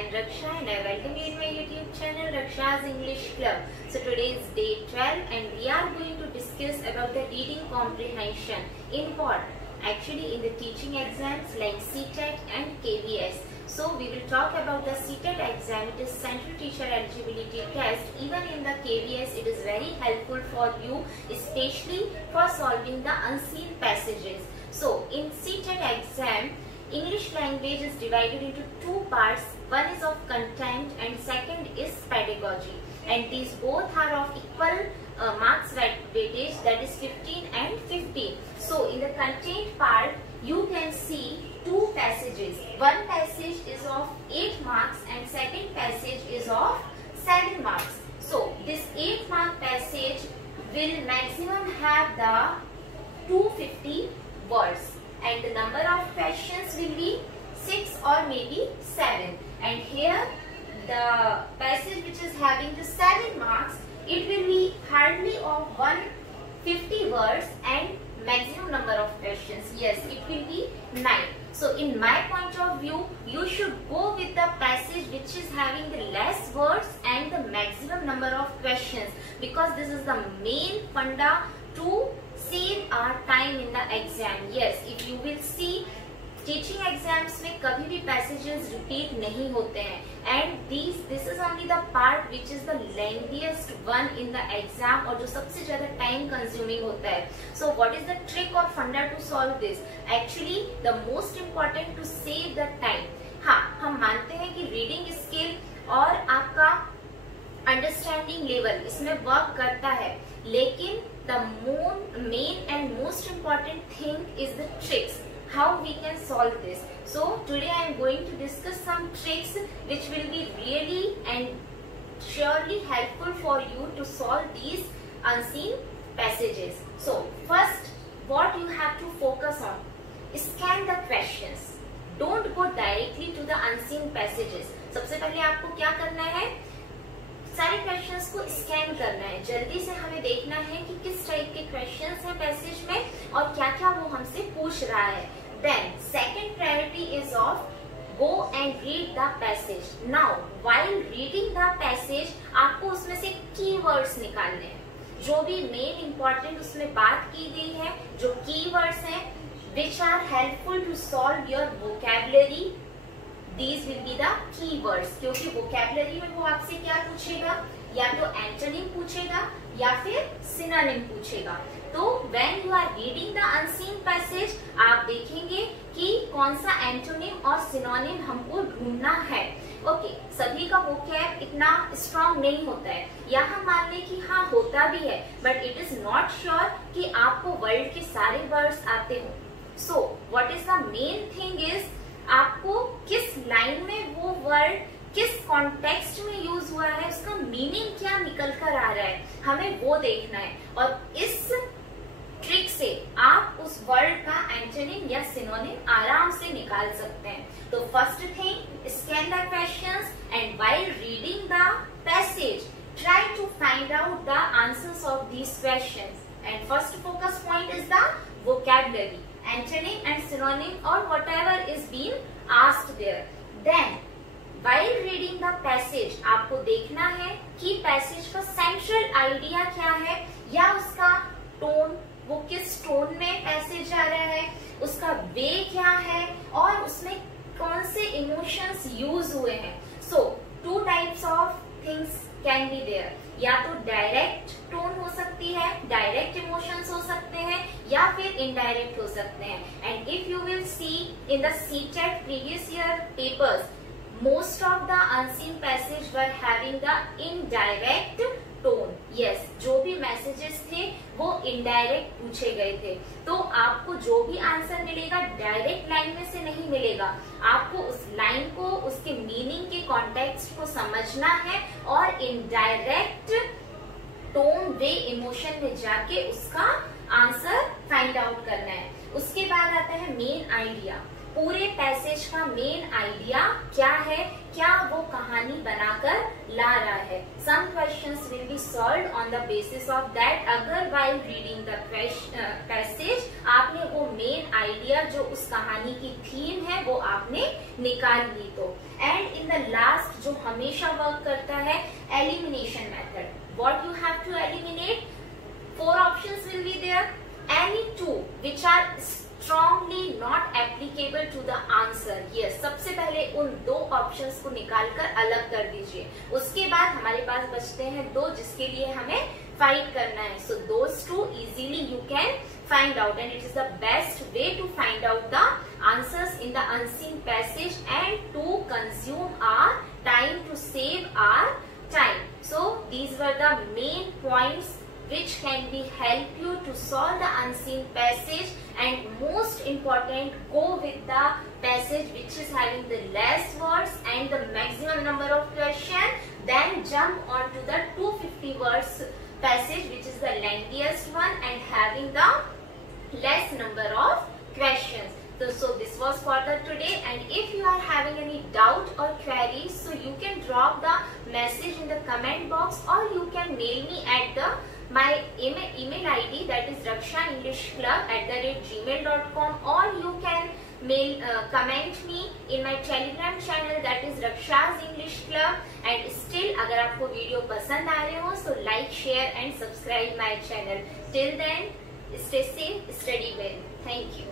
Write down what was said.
am Raksha and I welcome you in my YouTube channel Raksha's English Club. So today is day 12 and we are going to discuss about the reading comprehension in what? Actually in the teaching exams like CTET and KVS. So we will talk about the CTET exam. It is Central Teacher Eligibility Test. Even in the KVS it is very helpful for you, especially for solving the unseen passages. So in CTET exam, English language is divided into two parts. One is of content and second is pedagogy. And these both are of equal marks weightage, that is 15 and 15. So in the content part, you can see two passages. One passage is of 8 marks and second passage is of 7 marks. So this 8 mark passage will maximum have the 250 words. And the number of questions will be 6 or maybe 7. And here the passage which is having the 7 marks, it will be hardly of 150 words and maximum number of questions. Yes, it will be 9. So in my point of view, you should go with the passage which is having the less words and the maximum number of questions, because this is the main funda to save our time in the exam. Yes, if you will see, teaching exams में कभी भी passages repeat नहीं होते हैं, and this is only the part which is the lengthiest one in the exam और जो सबसे ज़्यादा time consuming होता है. So what is the trick or funda to solve this? Actually the most important to save the time. हाँ, हम मानते हैं कि reading skill और आपका अंडरस्टैंडिंग लेवल इसमें वर्क करता है, लेकिन the main and most important thing is the tricks, how we can solve this. So today I am going to discuss some tricks which will be really and surely helpful for you to solve these unseen passages. So first, what you have to focus on, scan the questions. Don't go directly to the unseen passages. सबसे पहले आपको क्या करना है, सारे questions को scan करना है. जल्दी से हमें देखना है कि किस टाइप के क्वेश्चंस हैं पैसेज में और क्या क्या वो हमसे पूछ रहा है. Then second priority is of go and read the passage. Now while reading the passage आपको उसमें से कीवर्ड्स निकालने हैं. जो भी मेन इंपॉर्टेंट उसमें बात की गई है, जो कीवर्ड्स हैं which are helpful to solve your vocabulary, These will be the keywords. क्योंकि vocabulary में वो आपसे क्या पूछेगा, या तो एंटोनिम पूछेगा या फिर सिनोनिम पूछेगा. तो when you are reading the unseen passage, आप देखेंगे कि कौन सा एंटोनिम और सिनोनिम हमको ढूंढना है. ओके, सभी का vocab इतना स्ट्रॉन्ग नहीं होता है, या हम मान लें कि हाँ होता भी है, but it is not sure कि आपको वर्ल्ड के सारे वर्ड्स आते हो. So what is the main thing is, आपको किस लाइन में वो वर्ड किस कॉन्टेक्स्ट में यूज हुआ है, उसका मीनिंग क्या निकल कर आ रहा है, हमें वो देखना है. और इस ट्रिक से आप उस वर्ड का एंटोनिम या सिनोनिम आराम से निकाल सकते हैं. तो first thing, scan the questions and while reading the passage try to find out the answers of these questions. And first focus point is the vocabulary, antonym and synonym or whatever is being asked there. Then while reading the passage आपको देखना है कि passage का central idea क्या है, या उसका tone, वो किस टोन में पैसेज जा रहा है, उसका वे क्या है और उसमें कौन से इमोशंस यूज हुए हैं. So two types of things can be there, या तो डायरेक्ट टोन हो सकती है, डायरेक्ट इमोशंस हो सकते हैं, या फिर इनडायरेक्ट हो सकते हैं. And if you will see in the CTET previous year papers, most of the unseen passage were having the indirect tone. Yes, जो भी मैसेजेस थे वो इनडायरेक्ट पूछे गए थे. तो आपको जो भी आंसर मिलेगा डायरेक्ट लाइन में से नहीं मिलेगा, आपको उस लाइन को, उसके मीनिंग के कॉन्टेक्स्ट को समझना है और इनडायरेक्ट टोन, वे, इमोशन में जाके उसका आंसर फाइंड आउट करना है. उसके बाद आता है मेन आइडिया. पूरे पैसेज का मेन आइडिया क्या है, क्या वो कहानी बनाकर ला रहा है. Some questions will be solved on the basis of that. अगर व्हाइल रीडिंग द पैसेज आपने वो मेन आइडिया जो उस कहानी की थीम है वो आपने निकाल ली तो. एंड इन द लास्ट जो हमेशा वर्क करता है, elimination method. What you have to eliminate? 4 options will be there. Any 2 which are strongly not applicable to the answer. Yes, सबसे पहले उन 2 options को निकालकर अलग कर दीजिए. उसके बाद हमारे पास बचते हैं 2 जिसके लिए हमें फाइट करना है. So those 2 easily you can find out, and it is the best way to find out the answers in the unseen passage and to consume our time, to save our time. So these were the main points which can be help you to solve the unseen passage, and most important, go with the passage which is having the less words and the maximum number of questions. Then jump on to the 250 words passage which is the lengthiest one and having the less number of questions. So this was for the today, and if you are having any doubt or queries, so you can drop the message in the comment box, or you can mail me at the my email ID, that is rakshaenglishclub@gmail.com, or you can comment me in my telegram channel, that is Raksha's English Club. And still अगर आपको video पसंद आ रहे हो, so like, share and subscribe my channel. Till then, stay safe, study well. Thank you.